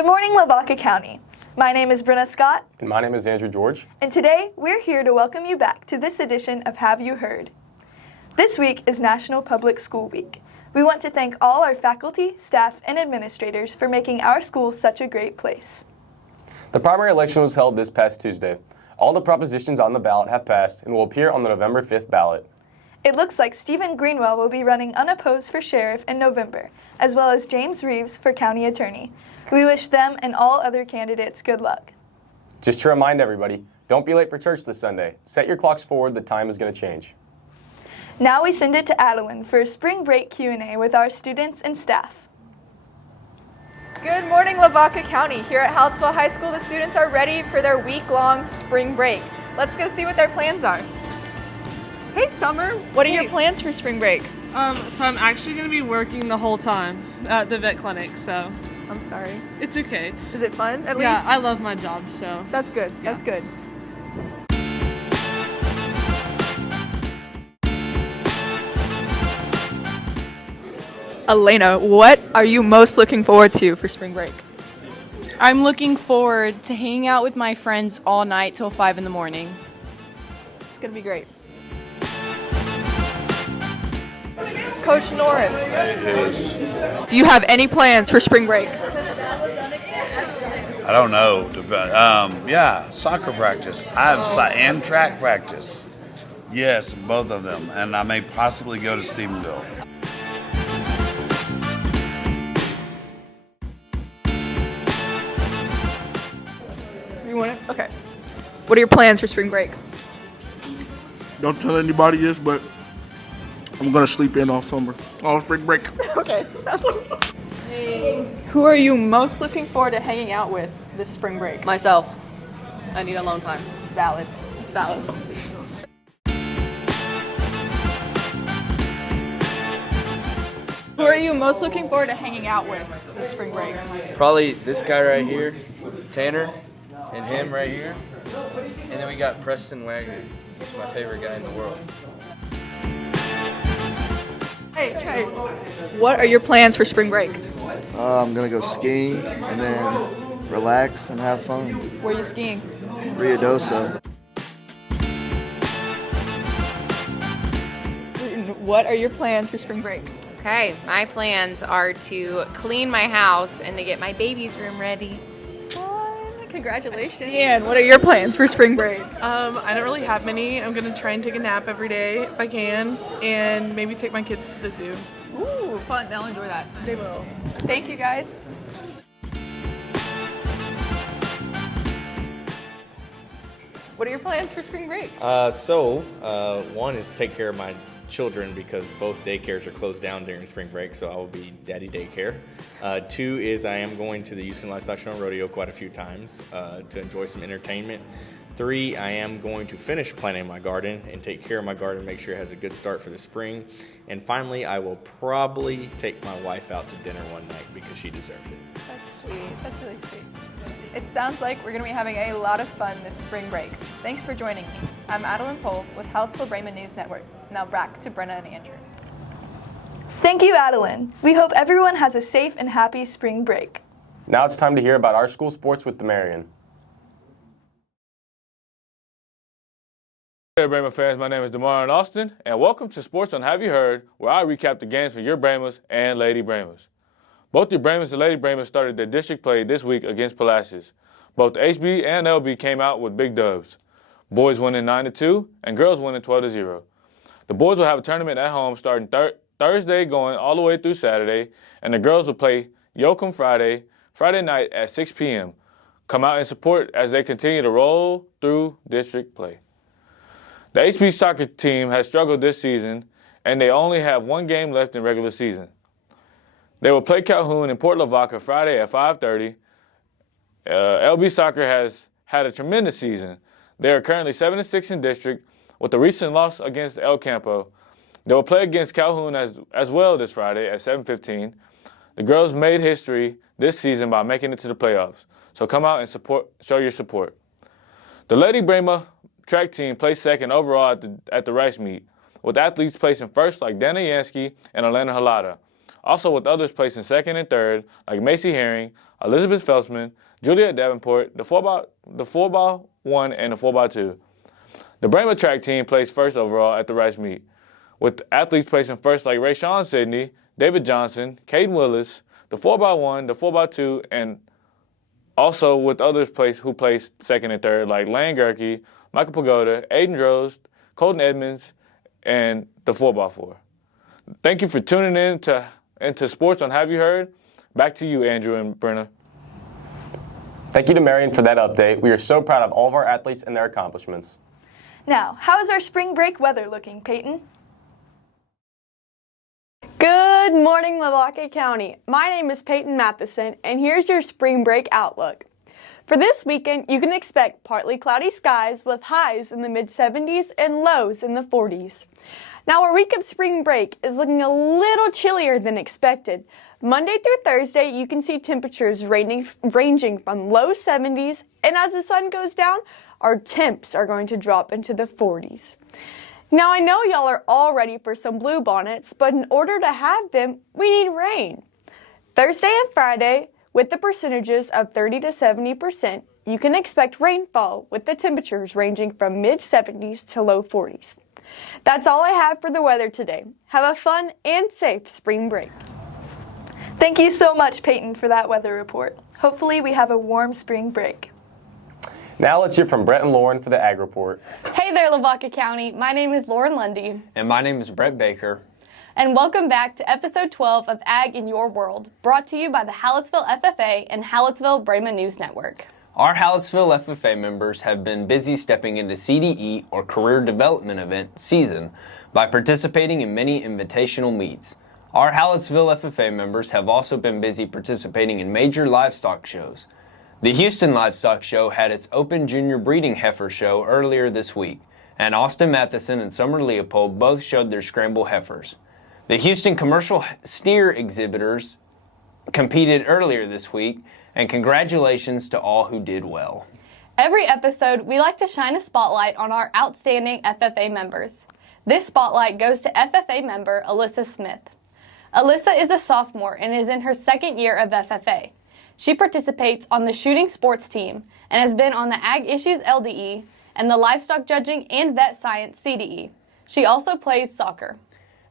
Good morning, Lavaca County. My name is Brenna Scott. And my name is Andrew George. And today, we're here to welcome you back to this edition of Have You Heard? This week is National Public School Week. We want to thank all our faculty, staff, and administrators for making our school such a great place. The primary election was held this past Tuesday. All the propositions on the ballot have passed and will appear on the November 5th ballot. It looks like Stephen Greenwell will be running unopposed for sheriff in November, as well as James Reeves for county attorney. We wish them and all other candidates good luck. Just to remind everybody, don't be late for church this Sunday. Set your clocks forward, the time is going to change. Now we send it to Adeline for a spring break Q&A with our students and staff. Good morning, Lavaca County. Here at Hallettsville High School, the students are ready for their week-long spring break. Let's go see what their plans are. Hey, Summer, what are your plans for spring break? So I'm actually going to be working the whole time at the vet clinic, so I'm sorry. it's okay. Is it fun, at Yeah, least? I love my job, so. That's good. Yeah. That's good. Elena, what are you most looking forward to for spring break? I'm looking forward to hanging out with my friends all night till 5 in the morning. It's going to be great. Coach Norris, do you have any plans for spring break? I don't know. Yeah, soccer practice. And track practice. Yes, both of them. And I may possibly go to Stephenville. You want it? Okay. What are your plans for spring break? Don't tell anybody this, but I'm gonna sleep in all summer, all spring break. Okay, sounds good. Who are you most looking forward to hanging out with this spring break? Myself. I need alone time. It's valid. It's valid. Who are you most looking forward to hanging out with this spring break? Probably this guy right here, Tanner, and him right here. And then we got Preston Wagner. He's my favorite guy in the world. Hey, what are your plans for spring break? I'm gonna go skiing and then relax and have fun. Where are you skiing? Ruidoso. What are your plans for spring break? Okay, my plans are to clean my house and to get my baby's room ready. Congratulations. And what are your plans for spring break? I don't really have many. I'm going to try and take a nap every day if I can, and maybe take my kids to the zoo. Ooh, fun. They'll enjoy that. They will. Thank you, guys. What are your plans for spring break? One is to take care of my children because both daycares are closed down during spring break, so I will be daddy daycare. Two is I am going to the Houston Livestock Show and Rodeo quite a few times to enjoy some entertainment. Three, I am going to finish planting my garden and take care of my garden, make sure it has a good start for the spring. And finally, I will probably take my wife out to dinner one night because she deserves it. That's sweet. That's really sweet. It sounds like we're going to be having a lot of fun this spring break. Thanks for joining me. I'm Adeline Pohl with Hallettsville-Braman News Network. Now back to Brenna and Andrew. Thank you, Adeline. We hope everyone has a safe and happy spring break. Now it's time to hear about our school sports with the Marion. Hey Bramer fans, my name is DeMar Austin, and welcome to Sports on Have You Heard, where I recap the games for your Bramers and Lady Bramers. Both your Bramers and Lady Bramers started their district play this week against Palacios. Both HB and LB came out with big dubs. Boys winning 9-2 and girls winning 12-0. The boys will have a tournament at home starting Thursday going all the way through Saturday, and the girls will play Yoakum Friday night at 6 p.m. Come out and support as they continue to roll through district play. The HB soccer team has struggled this season, and they only have one game left in regular season. They will play Calhoun in Port Lavaca Friday at 5:30. LB Soccer has had a tremendous season. They are currently 7-6 in district with a recent loss against El Campo. They will play against Calhoun as well this Friday at 7:15. The girls made history this season by making it to the playoffs, so come out and show your support. The Lady Bramer track team placed second overall at the Rice meet, with athletes placing first like Dana Yansky and Elena Halada. also with others placing second and third, like Macy Herring, Elizabeth Felsman, Juliet Davenport, the 4x1 and the 4x2. The Brahma track team placed first overall at the Rice meet, with athletes placing first like Rayshawn Sidney, David Johnson, Caden Willis, the 4x1, the 4x2, and also with others who placed second and third like Lane Gerke, Michael Pagoda, Aiden Drost, Colton Edmonds, and the 4x4. Thank you for tuning in into Sports on Have You Heard? Back to you, Andrew and Brenna. Thank you to Marion for that update. We are so proud of all of our athletes and their accomplishments. Now, how is our spring break weather looking, Peyton? Good morning, Lavaca County. My name is Peyton Matheson, and here's your spring break outlook. For this weekend, you can expect partly cloudy skies with highs in the mid-70s and lows in the 40s. Now, our week of spring break is looking a little chillier than expected. Monday through Thursday, you can see temperatures ranging from low 70s, and as the sun goes down, our temps are going to drop into the 40s. Now, I know y'all are all ready for some blue bonnets, but in order to have them, we need rain. Thursday and Friday, with the percentages of 30 to 70%, you can expect rainfall with the temperatures ranging from mid-70s to low 40s. That's all I have for the weather today. Have a fun and safe spring break. Thank you so much, Peyton, for that weather report. Hopefully we have a warm spring break. Now let's hear from Brett and Lauren for the Ag Report. Hey there, Lavaca County. My name is Lauren Lundy. And my name is Brett Baker. And welcome back to episode 12 of Ag in Your World, brought to you by the Hallettsville FFA and Hallettsville Brahma News Network. Our Hallettsville FFA members have been busy stepping into CDE, or Career Development Event, season by participating in many invitational meets. Our Hallettsville FFA members have also been busy participating in major livestock shows. The Houston Livestock Show had its Open Junior Breeding Heifer Show earlier this week, and Austin Matheson and Summer Leopold both showed their scramble heifers. The Houston Commercial Steer exhibitors competed earlier this week, and congratulations to all who did well. Every episode, we like to shine a spotlight on our outstanding FFA members. This spotlight goes to FFA member Alyssa Smith. Alyssa is a sophomore and is in her second year of FFA. She participates on the shooting sports team and has been on the Ag Issues LDE and the Livestock Judging and Vet Science CDE. She also plays soccer.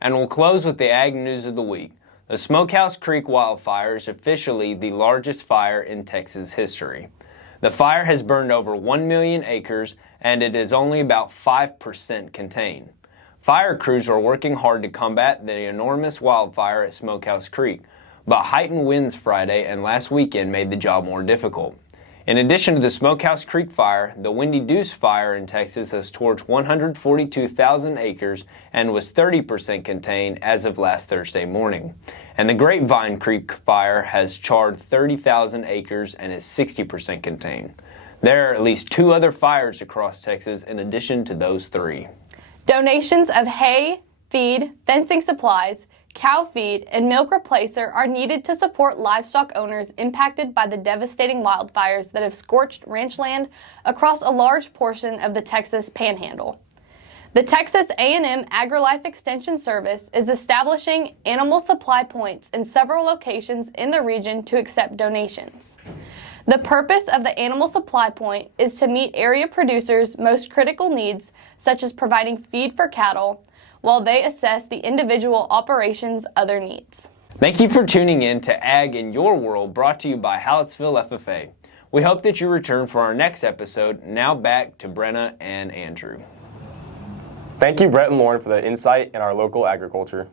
And we'll close with the Ag News of the Week. The Smokehouse Creek wildfire is officially the largest fire in Texas history. The fire has burned over 1 million acres, and it is only about 5% contained. Fire crews are working hard to combat the enormous wildfire at Smokehouse Creek, but heightened winds Friday and last weekend made the job more difficult. In addition to the Smokehouse Creek fire, the Windy Deuce fire in Texas has torched 142,000 acres and was 30% contained as of last Thursday morning. And the Grapevine Creek fire has charred 30,000 acres and is 60% contained. There are at least 2 other fires across Texas in addition to those 3. Donations of hay, feed, fencing supplies, cow feed, and milk replacer are needed to support livestock owners impacted by the devastating wildfires that have scorched ranch land across a large portion of the Texas Panhandle. The Texas A&M AgriLife Extension Service is establishing animal supply points in several locations in the region to accept donations. The purpose of the animal supply point is to meet area producers' most critical needs, such as providing feed for cattle, while they assess the individual operations' other needs. Thank you for tuning in to Ag in Your World, brought to you by Hallettsville FFA. We hope that you return for our next episode. Now back to Brenna and Andrew. Thank you, Brett and Lauren, for the insight in our local agriculture.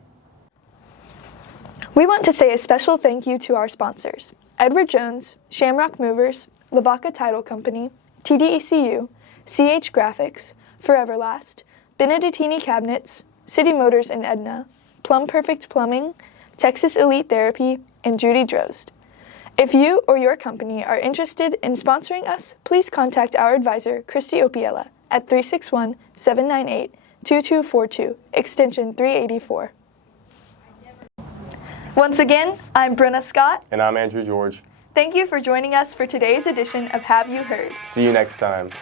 We want to say a special thank you to our sponsors: Edward Jones, Shamrock Movers, Lavaca Title Company, TDECU, CH Graphics, Forever Last, Benedettini Cabinets, City Motors in Edna, Plum Perfect Plumbing, Texas Elite Therapy, and Judy Drost. If you or your company are interested in sponsoring us, please contact our advisor, Christy Opiella, at 361-798-2242, extension 384. Once again, I'm Brenna Scott. And I'm Andrew George. Thank you for joining us for today's edition of Have You Heard? See you next time.